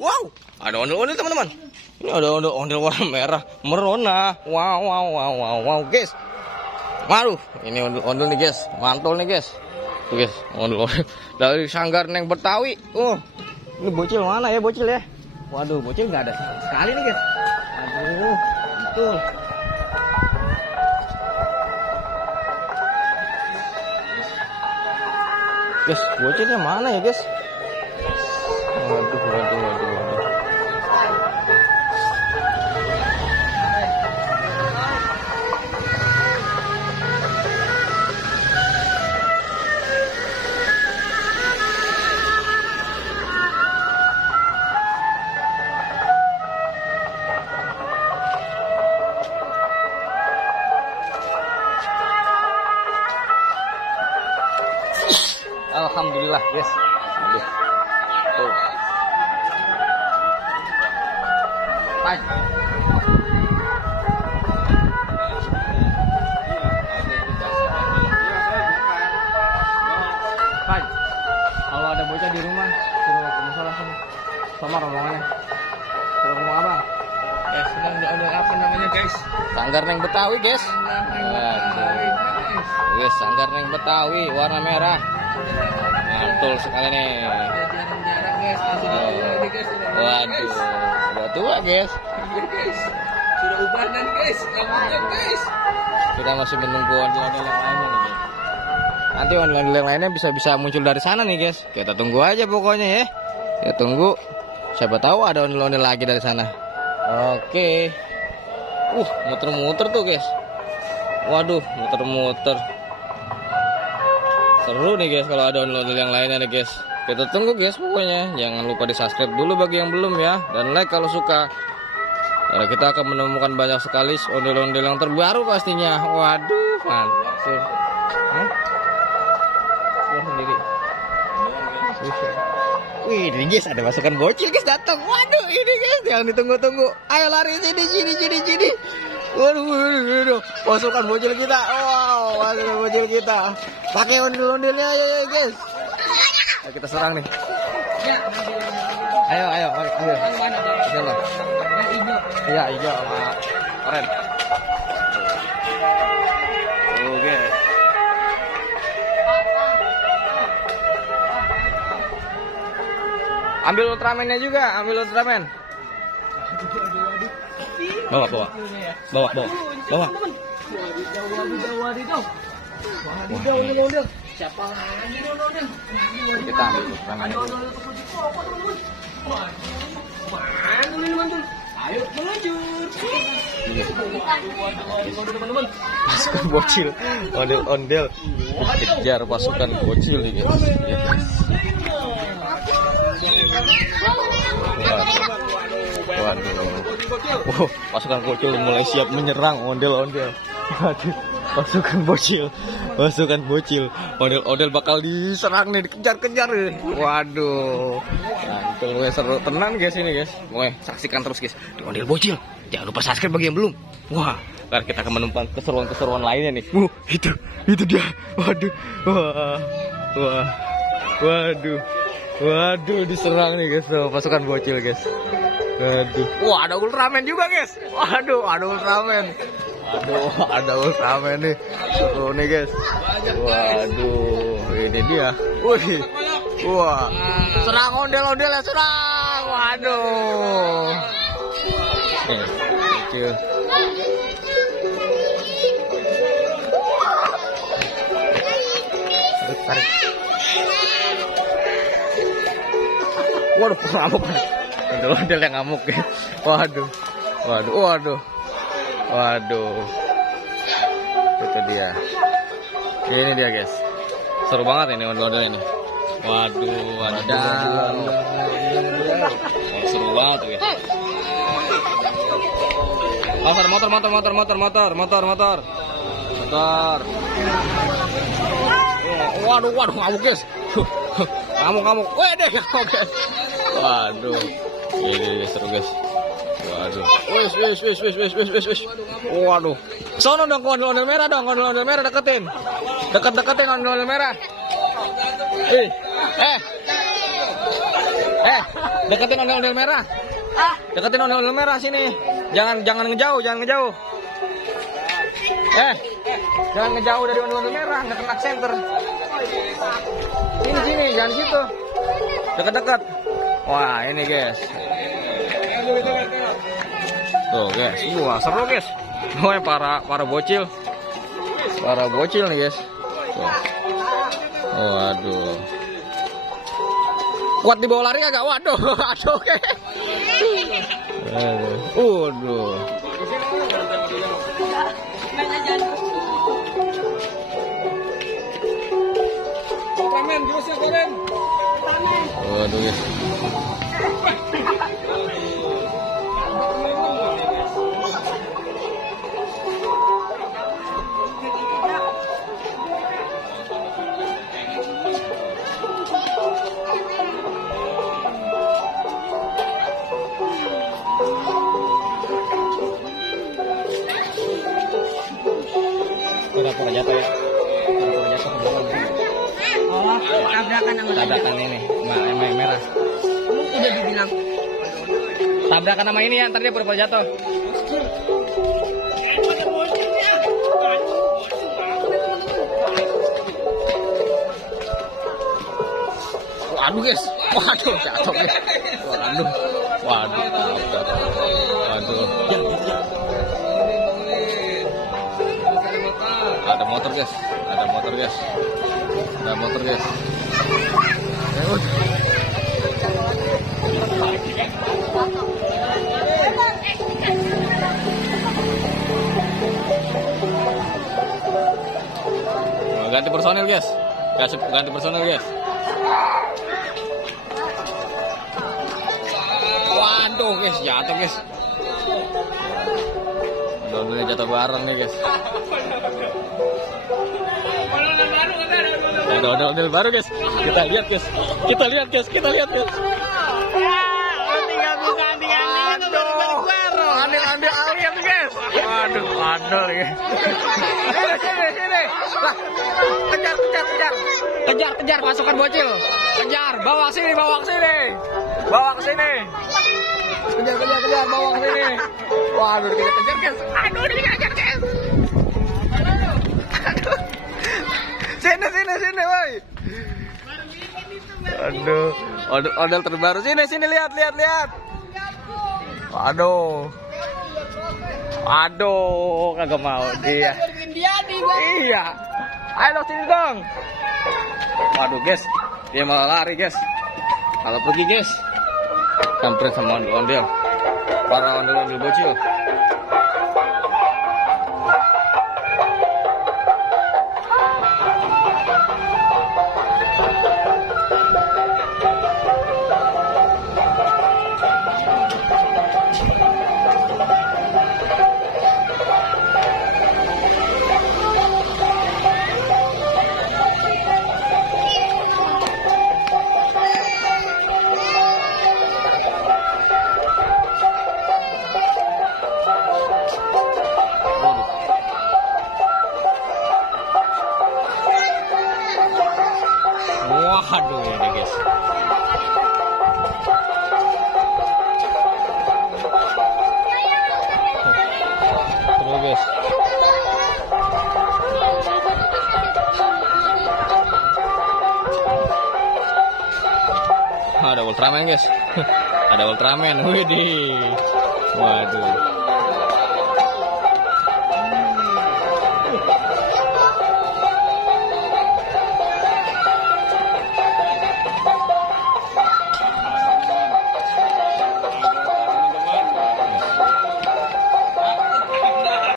Wow, ada ondel-ondel teman-teman. Ini ada ondel-ondel warna merah, merona. Wow, guys. Waduh, ini ondel-ondel nih guys, mantul nih guys. Tuh guys, ondel-ondel dari Sanggar Neng Betawi. Oh, ini bocil mana ya bocil ya? Waduh, bocil nggak ada sekali nih guys. Aduh, betul. Guys, bocilnya mana ya guys? Waduh. Alhamdulillah, guys. Aduh. Tuh. Hai. Hai. Kalau ada bocah di rumah, suruh ke musola sini. Sama rombongannya. Suruh ngomong apa? Ya, sedang ada apa namanya, guys? Sanggar Neng Betawi, guys. Guys, Sanggar Neng Betawi warna merah. Mantul sekali nih. Jarang-jarang, guys. Waduh, sudah tua guys. Sudah ubanan guys, rambutnya guys. Kita masih menunggu ondel-ondel yang lainnya nih guys. Nanti ondel-ondel yang lainnya bisa muncul dari sana nih guys. Kita tunggu aja pokoknya ya. Kita tunggu. Siapa tahu ada ondel-ondel lagi dari sana. Oke. Muter-muter tuh guys. Waduh, muter-muter. Seru nih guys kalau ada ondel-ondel yang lainnya nih guys. Kita tunggu guys pokoknya. Jangan lupa di subscribe dulu bagi yang belum ya. Dan like kalau suka. Karena kita akan menemukan banyak sekali ondel-ondel yang terbaru pastinya. Waduh, mantap. Sendiri. Wih, ini guys ada masukan bocil guys datang. Waduh, ini guys yang ditunggu-tunggu. Ayo lari sini. Waduh. Pasukan bocil kita. Wow, pasukan bocil kita. Pakai ondel-ondelnya ya guys. Ayo kita serang nih. Ayo. Jalan. Iya, hijau sama oren. Oke. Ambil Ultraman-nya juga, ambil Ultraman. Bawa. Wadidaw. Siapa lagi ondel? Kita ambil Ultraman-nya. Mantul. Ayo meluncur. Teman-teman. Pasukan bocil, ondel-ondel kejar pasukan bocil ini. Waduh. Pasukan bocil mulai siap menyerang ondel-ondel. Waduh, pasukan bocil, ondel-ondel bakal diserang nih, dikejar-kejar. Waduh. Nah, seru tenan guys ini guys. Saksikan terus guys di ondel bocil. Jangan lupa subscribe bagi yang belum. Wah, ntar kita akan menemukan keseruan-keseruan lainnya nih. Itu dia. Waduh, diserang nih guys sama pasukan bocil guys. Waduh. Wah, ada Ultraman juga guys. Waduh, ada Ultraman. Ada Ultraman nih. Seru nih guys. Waduh, ini dia. Wah. Serang ondel-ondel ya, serang. Waduh. Oke. Tarik. Waduh, ngamuk. Ondel yang ngamuk ya. Waduh. Itu dia. Ini dia guys. Seru banget ini ondel-ondel ini. Waduh, wadidaw. Seru banget guys. Motor. Waduh, ngamuk guys. Ngamuk. Wede, ngamuk guys. Waduh. Ini seru guys. Waduh. Wis. Waduh. Sono dong ondel merah deketin. Deketin ondel merah. Deketin ondel-ondel merah. Deketin ondel-ondel merah sini. Jangan ngejauh, jangan ngejauh. Jangan ngejauh dari ondel-ondel merah, nggak kena center. Sini, jangan di situ. Dekat-dekat. Wah, ini guys. Tuh guys, wah seru guys. Wah, para bocil. Para bocil nih guys. Tuh. Waduh. Kuat dibawa lari agak? Waduh, aduh oke. Waduh. Waduh guys. Pura-pura jatuh ya. Pura-pura jatuh ke bawah. Oh, tabrakan ini, merah. Udah dibilang. Tabrakan sama ini ya, ntar dia pura-pura jatuh. Waduh guys, waduh jatuh guys. Waduh. Ada motor guys. Ganti personil guys. Ganti personil guys. Waduh guys, jatuh guys. Udah jatuh bareng nih guys. Ada ondel baru guys. Kita lihat guys. Andel alien guys. Waduh, andel guys. Sini. Lah, kejar pasukan bocil. Kejar, bawa ke sini. Kejar, bawa ke sini. Waduh, dikejar guys. Sini, woi. Aduh, ondel terbaru. Sini lihat. Aduh, kagak mau dia. Iya. Ayo sini dong. Waduh, guys. Dia malah lari, guys. Kalau pergi, guys. Kampret sama ondel. Para ondel bocil. Waduh ini guys. Seru guys. Ada Ultraman guys. Ada Ultraman. Widih. Waduh.